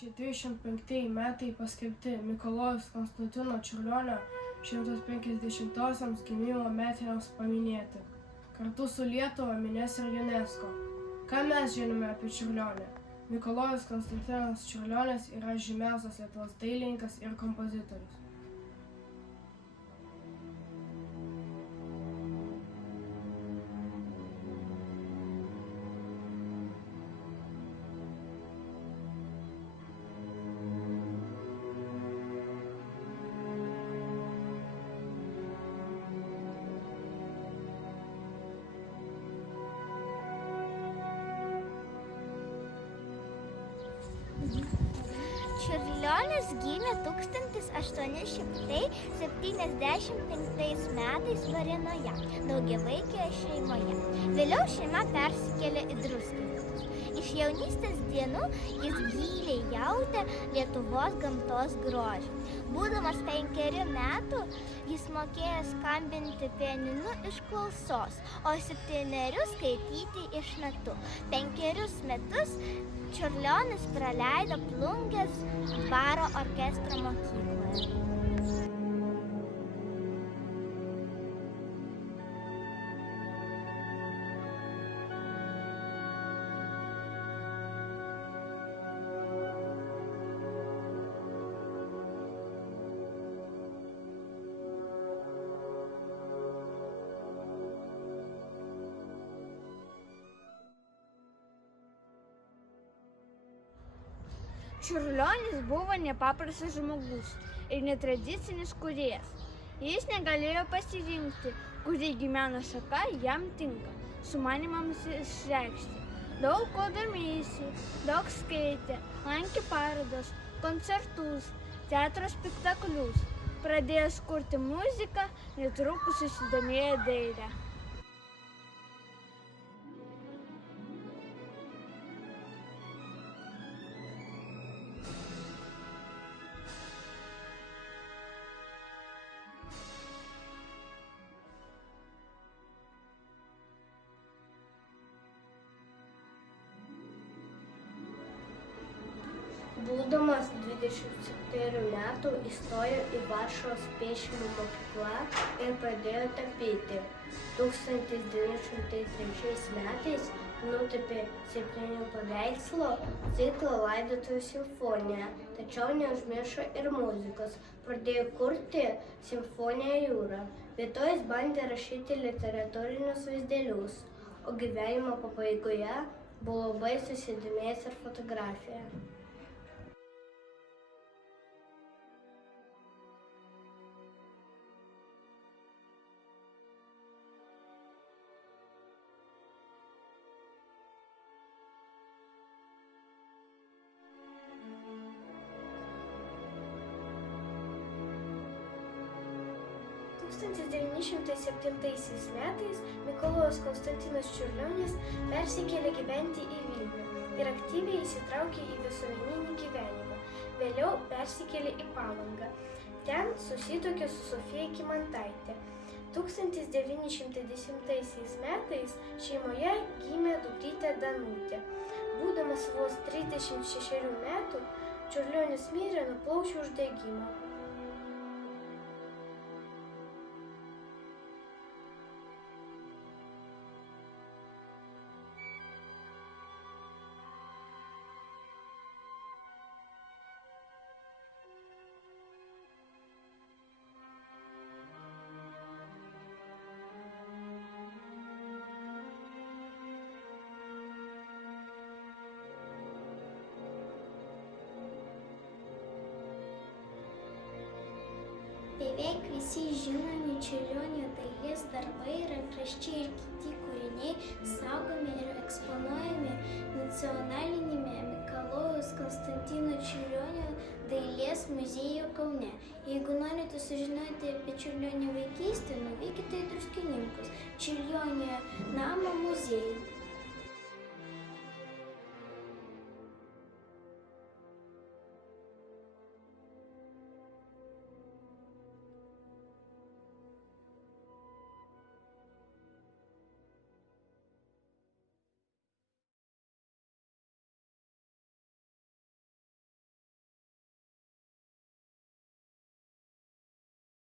2025 metai paskelbti Mikalojaus Konstantino Čiurlionio 150-osioms gimimo metinėms paminėti. Kartu su Lietuva minės ir UNESCO. Ką mes žinome apie Čiurlionį? Mikalojus Konstantinas Čiurlionis yra žymiausias Lietuvos dailininkas ir kompozitorius. Čiurlionis gimė 1875 metais Varėnoje, daugiavaikėje šeimoje. Vėliau šeima persikėlė į Druskininkus. Iš jaunystės dienų jis giliai jautė Lietuvos gamtos grožį. Būdamas 5 metų jis mokėjo skambinti pianinu iš klausos, o 7 skaityti iš natų. 5 metus Čiurlionis praleido Plungės dvaro orkestro mokykloje. Čiurlionis buvo nepaprastas žmogus ir netradicinis kūrėjas. Jis negalėjo pasirinkti, kuri gyveno šaka jam tinka sumanymams išreikšti. Daug ko domėjosi, daug skaitė, lankė parodas, koncertus, teatro spektaklius. Pradėjęs kurti muziką, netrukus susidomėjo daile. Būdamas 27 metų įstojo į Varšuvos piešimo mokyklą ir pradėjo tapyti. 1903 metais nutapė 7 paveikslų ciklą Laidotuvių simfonija, tačiau neužmiršo ir muzikos. Pradėjo kurti simfoniją Jūra. Be to jis bandė rašyti literatūrinius vaizdelius, o gyvenimo pabaigoje buvo labai susidomėjęs ir fotografija. metais Mikalojus Konstantinas Čiurlionis persikėlė gyventi į Vilnių ir aktyviai įsitraukė į visuomeninį gyvenimą. Vėliau persikėlė į Palangą. Ten susituokė su Sofija Kymantaite. 1910 metais šeimoje gimė dukrytė Danutė. Būdamas vos 36 metų, Čiurlionis mirė nuo plaučių uždegimo. Beveik visi žinomi Čiurlionio dailės darbai, rankraščiai ir kiti kūriniai saugomi ir eksponuojami nacionaliniame Mikalojaus Konstantino Čiurlionio dailės muziejuje Kaune. Jeigu norite sužinoti apie Čiurlionio vaikystę, nuvykite į Druskininkus, Čiurlionio namo muziejų.